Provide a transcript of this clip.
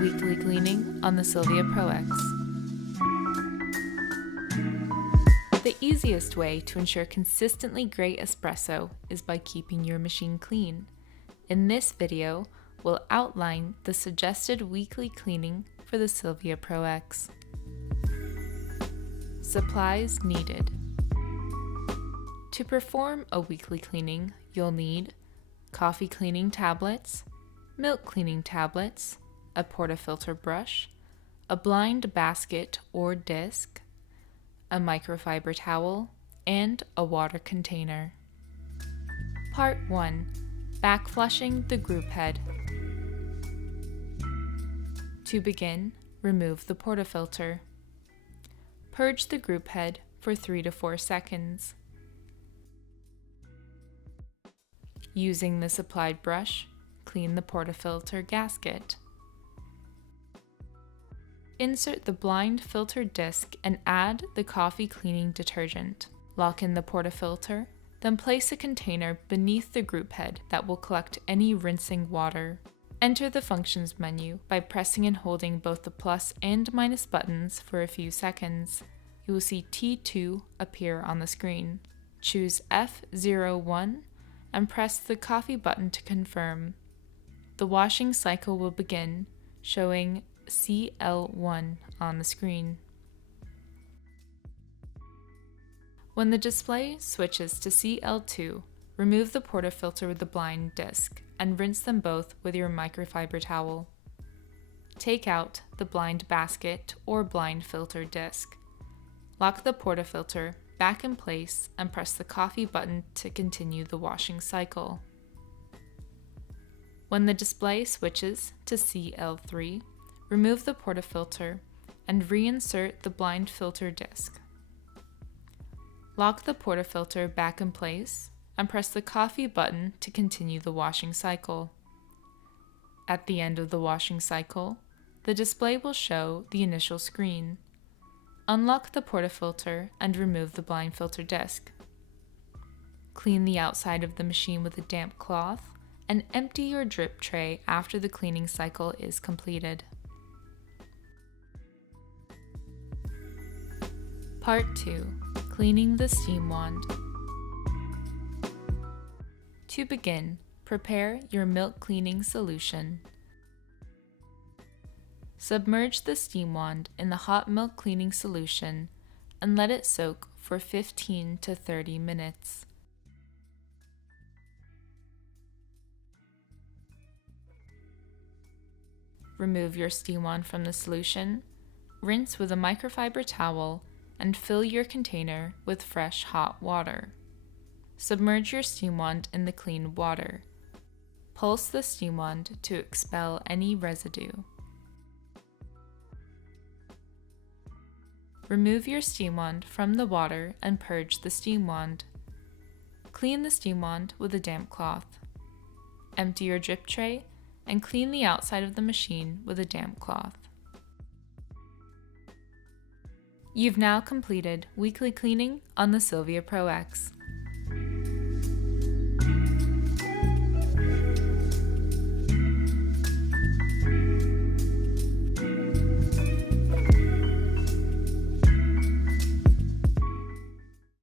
Weekly cleaning on the Silvia Pro X. The easiest way to ensure consistently great espresso is by keeping your machine clean. In this video, we'll outline the suggested weekly cleaning for the Silvia Pro X. Supplies needed. To perform a weekly cleaning, you'll need coffee cleaning tablets, milk cleaning tablets, a portafilter brush, a blind basket or disc, a microfiber towel, and a water container. Part 1. Back flushing the Grouphead. To begin, remove the portafilter. Purge the Grouphead for 3 to 4 seconds. Using the supplied brush, clean the portafilter gasket. Insert the blind filter disc and add the coffee cleaning detergent. Lock in the portafilter, then place a container beneath the Grouphead that will collect any rinsing water. Enter the functions menu by pressing and holding both the plus and minus buttons for a few seconds. You will see T2 appear on the screen. Choose F01 and press the coffee button to confirm. The washing cycle will begin, showing CL1 on the screen. When the display switches to CL2, remove the portafilter with the blind disc and rinse them both with your microfiber towel. Take out the blind basket or blind filter disc. Lock the portafilter back in place and press the coffee button to continue the washing cycle. When the display switches to CL3, remove the portafilter and reinsert the blind filter disc. Lock the portafilter back in place and press the coffee button to continue the washing cycle. At the end of the washing cycle, the display will show the initial screen. Unlock the portafilter and remove the blind filter disc. Clean the outside of the machine with a damp cloth and empty your drip tray after the cleaning cycle is completed. Part 2. Cleaning the steam wand. To begin, prepare your milk cleaning solution. Submerge the steam wand in the hot milk cleaning solution and let it soak for 15 to 30 minutes. Remove your steam wand from the solution, rinse with a microfiber towel, and fill your container with fresh hot water. Submerge your steam wand in the clean water. Pulse the steam wand to expel any residue. Remove your steam wand from the water and purge the steam wand. Clean the steam wand with a damp cloth. Empty your drip tray and clean the outside of the machine with a damp cloth. You've now completed weekly cleaning on the Silvia Pro X.